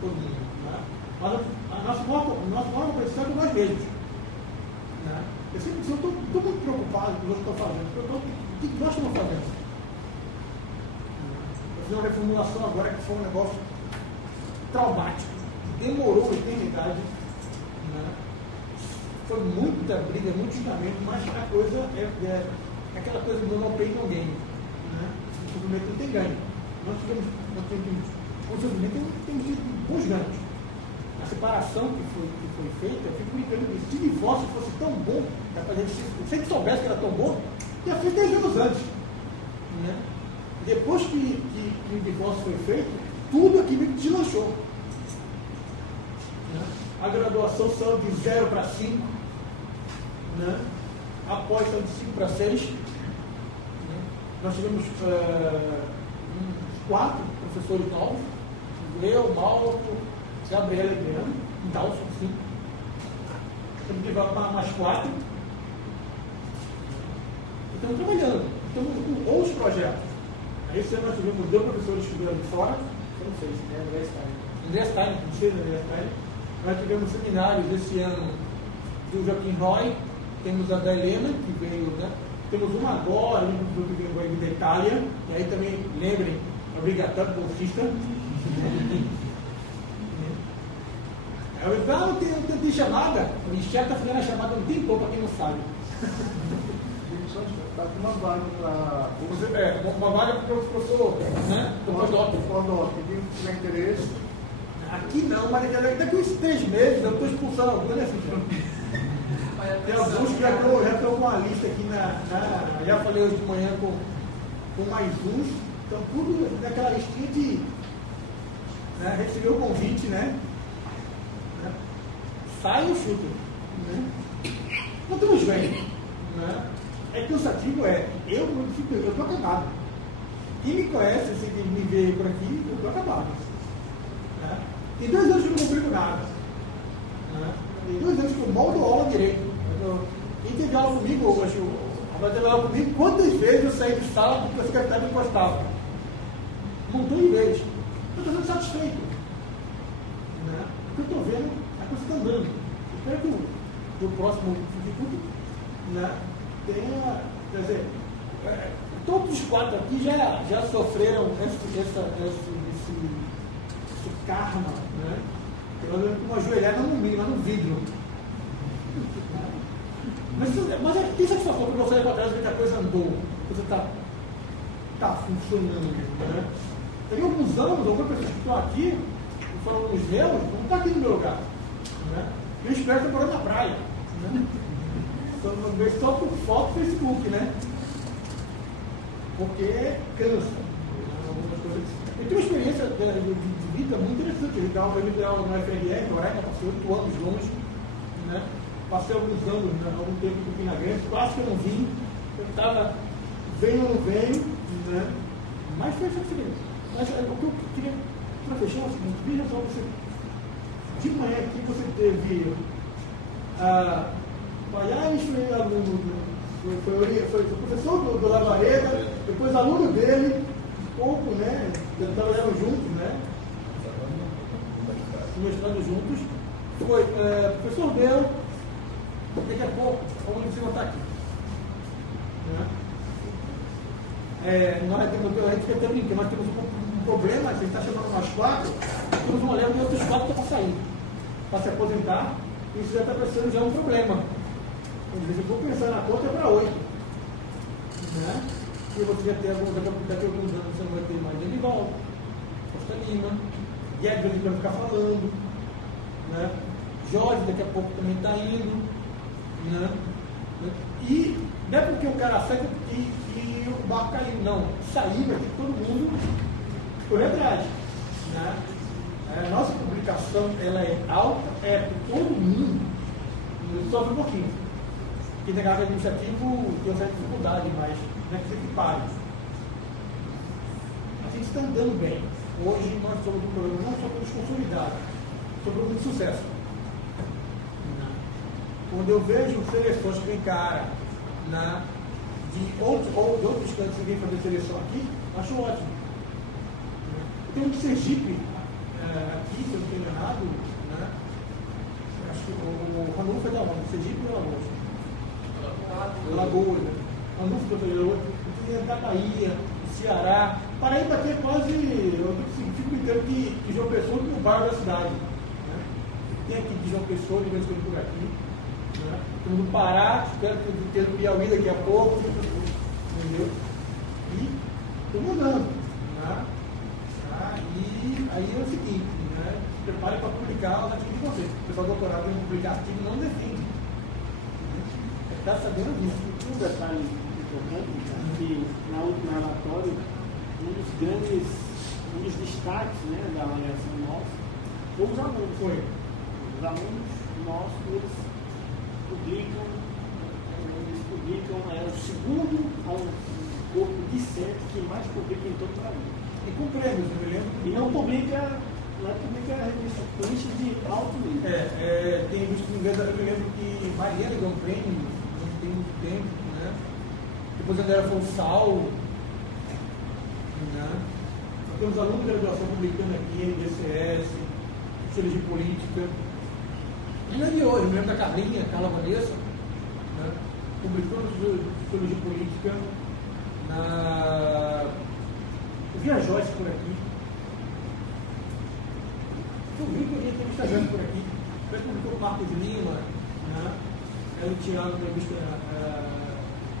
todo mundo. Né? Mas a nossa maior competição é com nós mesmos. Né? Eu estou muito preocupado com o que nós estamos fazendo. O que nós estamos fazendo? Eu fiz uma reformulação agora que foi um negócio traumático. Demorou uma eternidade. Né? Foi muita briga, muito julgamento, mas a coisa é aquela coisa do no pay no game. Né? O sofrimento não tem ganho. Nós temos o sofrimento tem tido bons ganhos. A separação que foi feita, eu fico brincando que se o divórcio fosse tão bom, se ele soubesse que era tão bom, tinha feito 10 anos antes. Né? Depois que o divórcio foi feito, tudo aqui me deslanchou. Né? A graduação saiu de 0 para 5, né? Após saiu de 5 para 6. Né? Nós tivemos 4 professores novos, eu, Mauro, Gabriela e Adriano, então são 5. Temos que levar para mais 4. Estamos trabalhando, estamos com outros projetos. Esse ano nós tivemos 2 professores estudando de fora, eu não sei se é André Stein, não sei se é André Stein. Nós tivemos seminários esse ano do Joaquim Roy, temos a da Helena, que veio, né? Temos uma agora, que veio da Itália, e aí também, lembrem, obrigatório bolsista. Eu tenho chamada, o Michel está fazendo a chamada um tempo para quem não sabe. Está com uma vaga para. Uma vaga para o professor, né? Pós-doc, quem tiver interesse. Aqui não, mas daqui uns 3 meses eu estou expulsando alguns, né, tem alguns que já estão com uma lista aqui já falei hoje de manhã com mais uns, então tudo naquela listinha de receber o convite, né? Sai no chuto. Né? Não estamos bem. Né? É cansativo, eu estou acabado. Quem me conhece, assim, que me vê por aqui, eu estou acabado. Né? Tem 2 anos que eu não publico nada. Né? Tem 2 anos que eu moldo aula direito. Quem teve aula comigo, eu acho, teve aula comigo, quantas vezes eu saí de sala porque a secretária me encostava? Um montão de vezes. Eu estou sendo satisfeito. Né? Porque eu estou vendo a coisa está andando. Eu espero que o próximo instituto, né, tenha, quer dizer, todos os 4 aqui já sofreram esse karma, né? Com uma joelhada no vidro. Mas tem satisfação quando você olha para trás e vê que a coisa andou, a coisa está funcionando. Né? Tem alguns anos, algumas pessoas que estão aqui, foram os meus, não está aqui no meu lugar. Né? E eu espero que eu moro na praia. Né? Só por foto do Facebook, né? Porque cansa. Algumas coisas. Eu tenho uma experiência de vida muito interessante. Eu estava no FRR, Roraima, passei 8 anos longe. Né? Passei alguns anos, né? Algum tempo em Campina Grande, quase que eu não vim. Eu estava, venho ou não venho, né? Mas foi essa experiência. Mas o que eu queria, para fechar, é o seguinte: veja só, você, de manhã aqui você teve Paianes, foi aluno, foi professor do Lavareda, depois aluno dele, pouco, né? Trabalharam juntos, né? Mestrando juntos. Foi professor meu, daqui a pouco, vamos dizer, está aqui. Né? A gente fica até brincando, nós temos um problema, a gente está chamando nós 4, temos uma leva de outros 4 que estão saindo para se aposentar, e isso já está parecendo já um problema. Se eu for pensar na conta, é para 8. Né? E você já tem alguns anos, você não vai ter mais Denival, Costa Lima, Guedes vai ficar falando, né? Jorge daqui a pouco também está indo. Né? E não é porque o cara sai e o barco caiu, não. Saiu, vai ter todo mundo correr atrás. Né? A nossa publicação ela é alta, para todo mundo, sofre um pouquinho. Porque na carga administrativo tem uma certa dificuldade, mas não é que se pare. A gente está andando bem. Hoje nós somos um programa não só pelos consolidados, somos um programa de sucesso. Quando eu vejo seleções que vem cara de outros cantos que vêm fazer seleção aqui, acho ótimo. Eu tenho um Sergipe aqui, se eu não estou enganado, né? Acho que o Ranulfo é da onde? Sergipe ou Alagoas? Alagoas, né? Ranulfo que eu falei, tem da Bahia, Ceará. Paraíba aqui é quase, eu fico entendendo que João Pessoa é um bairro da cidade. Né? Tem aqui de João Pessoa, de vez em quando por aqui. Né? Temos no Pará, espero ter no Piauí daqui a pouco. Entendeu? E estamos andando. Né? E aí é o seguinte, né? Se prepare para publicar os artigos de vocês. O pessoal do doutorado tem que publicar artigo e não defende. Está sabendo disso. Um detalhe importante, que na última relatório, um dos destaques, né, da avaliação nossa foi os alunos. Os alunos nossos, eles publicam o segundo corpo discente que mais publica em todo o país. E com prêmios, eu me lembro. E não publica a revista de alto nível. Tem visto em inglês, eu me lembro que Mariana ganhou um prêmio, não tem muito tempo, né? Depois ainda era Fonsal, né? Nós temos alunos de graduação publicando aqui, NBCS, Sociologia Política. E não é de hoje, mesmo da Carlinha, Carla Vanessa, né? Publicou Sociologia Política, eu vi a Joyce por aqui. Eu vi que eu ia ter estagiando por aqui. Depois publicou o Marcos Lima, né? Ela tirando da revista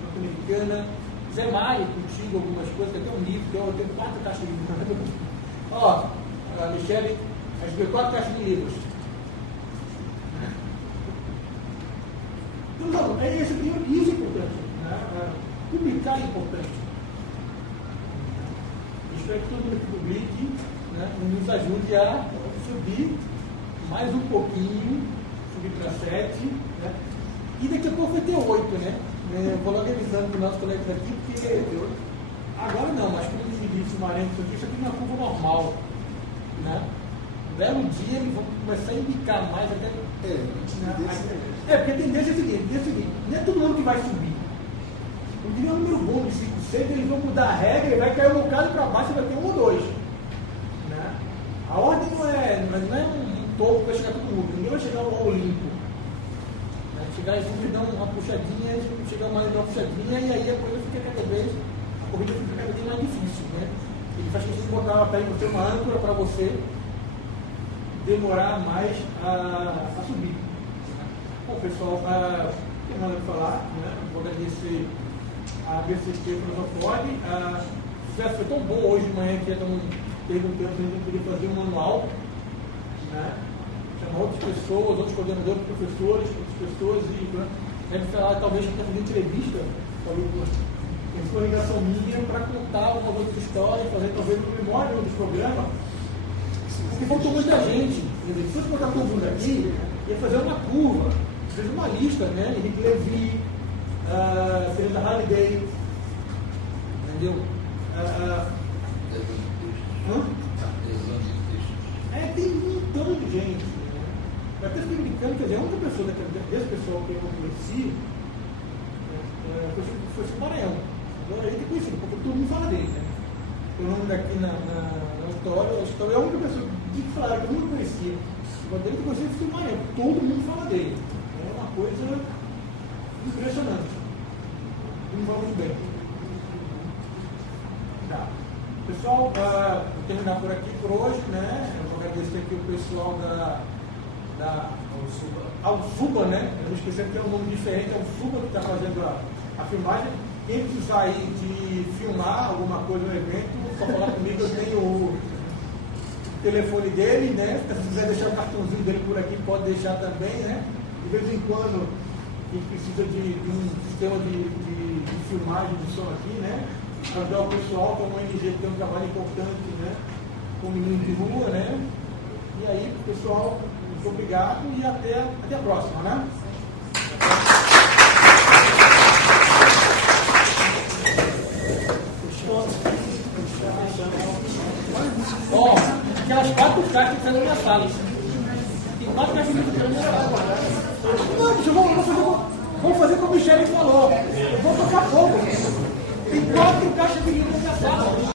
norte-americana. Zé Mário, contigo algumas coisas, tem até um livro, eu tenho 4 caixas de livros. Ó, a Michele, a gente 4 caixas de livros. Então, isso é importante. Né? Publicar é importante. Espero que todo mundo que publique, né, nos ajude a subir mais um pouquinho, subir para 7, né? E daqui a pouco vai ter 8, né? Eu vou logo avisando para os nossos colegas aqui, porque agora não, mas quando eles dividem isso aqui não é uma curva normal. Né? Um belo dia eles vão começar a indicar mais até. Porque a tendência é a seguinte, não é todo mundo que vai subir. Quando tiver um número bom de 5, 6, eles vão mudar a regra e vai cair um bocado para baixo e vai ter 1 ou 2. Né? A ordem não é um topo que vai chegar todo mundo, ninguém vai chegar ao Olimpo. Chegar e sempre dar uma puxadinha, chegar mais uma puxadinha, e aí a coisa fica cada vez, a corrida fica cada vez mais difícil, né? Ele faz questão de botar uma pele, ter uma âncora para você demorar mais a subir. Bom, pessoal, tem nada para falar, né? Vou agradecer a BCT Filosofone. O sucesso foi tão bom hoje de manhã que já estamos perguntando se a gente podia fazer um manual, né? outras pessoas, outros coordenadores, professores, outras pessoas, e deve falar, talvez, até fazer entrevista, talvez uma ligação minha para contar uma outra história, fazer talvez uma memória dos programas, porque faltou muita gente. Quer dizer, se fosse botar todo mundo aqui, ia fazer uma curva, fez uma lista, né? Henrique Levy, Teresa Halliday, entendeu? Tem um montão de gente. Né? Eu até fiquei brincando, quer dizer, a única pessoa desse pessoal que eu não conheci foi o Maranhão. Agora ele tem conhecido, porque todo mundo fala dele. Né? O nome daqui na história é a única pessoa que falaram que eu nunca conhecia. Quando ele conhecia foi o Maranhão, todo mundo fala dele. É uma coisa impressionante. Não vamos bem. Tá. Pessoal, vou terminar por aqui por hoje, né? Eu vou agradecer aqui o pessoal da Alsuba, né? Eu não esqueci que tem um nome diferente, é o Alsuba que está fazendo a filmagem. Quem precisar aí de filmar alguma coisa no evento, só falar comigo, eu tenho o telefone dele, né? Se quiser deixar o cartãozinho dele por aqui, pode deixar também, né? De vez em quando, a gente precisa de um sistema de filmagem de som aqui, né? Ajudar o pessoal, que é uma ONG que tem um trabalho importante, né? Com meninos de rua, né? E aí, pessoal, muito obrigado e até a próxima, né? Ó, aquelas 4 caixas que estão na minha sala. Tem 4 caixas que estão na minha sala. Não, vamos fazer como o Michele falou. Eu vou tocar fogo. Tem 4 caixas de livro na minha sala.